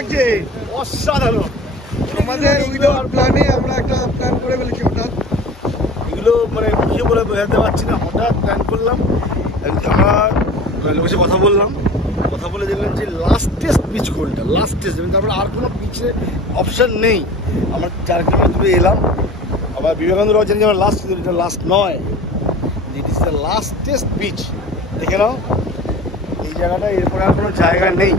লাগছে? অসাধারণ। আমাদের উইদাউট প্ল্যানে আমরা একটা প্ল্যান করে ফেলেছি হঠাৎ। এগুলো মানে বুঝে বলে বোঝাতে পারছি না, হঠাৎ প্ল্যান করলাম। আমরা লোকের সাথে কথা বলে দেখলাম যে লাস্টেস্ট বিচ কোনটা, লাস্টেস্ট, তারপরে আর কোনো বিচে অপশান নেই। আমরা 4 কিলোমিটার দূরে এলাম, আবার বিবেকানন্দ রক জানি আমরা লাস্ট, কিন্তু এটা লাস্ট নয়, ইট ইস দ্য লাস্টেস্ট বিচ। দেখে নাও এই জায়গাটা, এরপরে আর কোনো জায়গা নেই।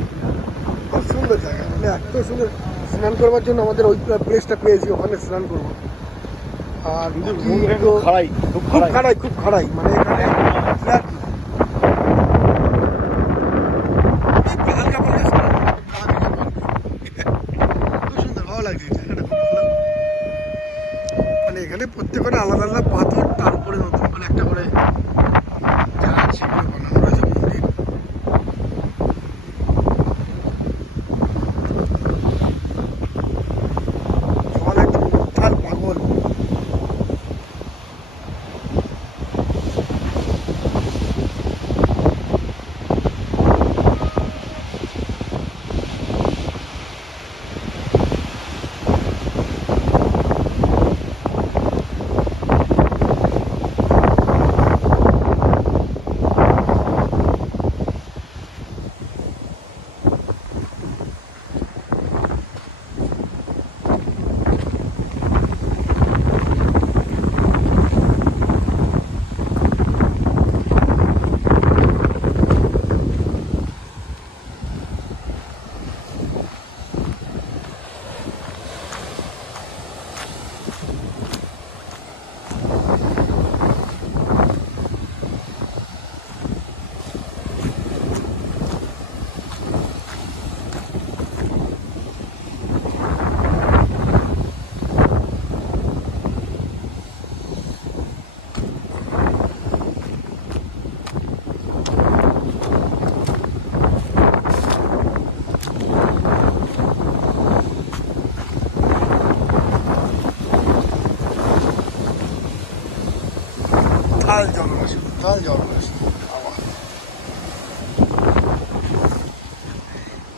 খুব সুন্দর জায়গা, মানে এত সুন্দর। স্নান করবার জন্য আমাদের ওই প্লেসটা পেয়েছি, ওখানে স্নান করবো। আর খুব খাড়াই, খুব খাড়াই, মানে এখানে হালকা পাতলা স্নান, খুব সুন্দর, ভালো লাগছে জায়গাটা, খুব ভালো। মানে এখানে প্রত্যেকটা আলাদা আলাদা পাথর, তার উপরে নতুন করে একটা করে যা আছে বানানো রয়েছে মন্দির। সবাই একদম উত্থাল পাগল।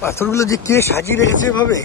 পাথরগুলো যে কে সাজিয়ে রেখেছে এভাবে।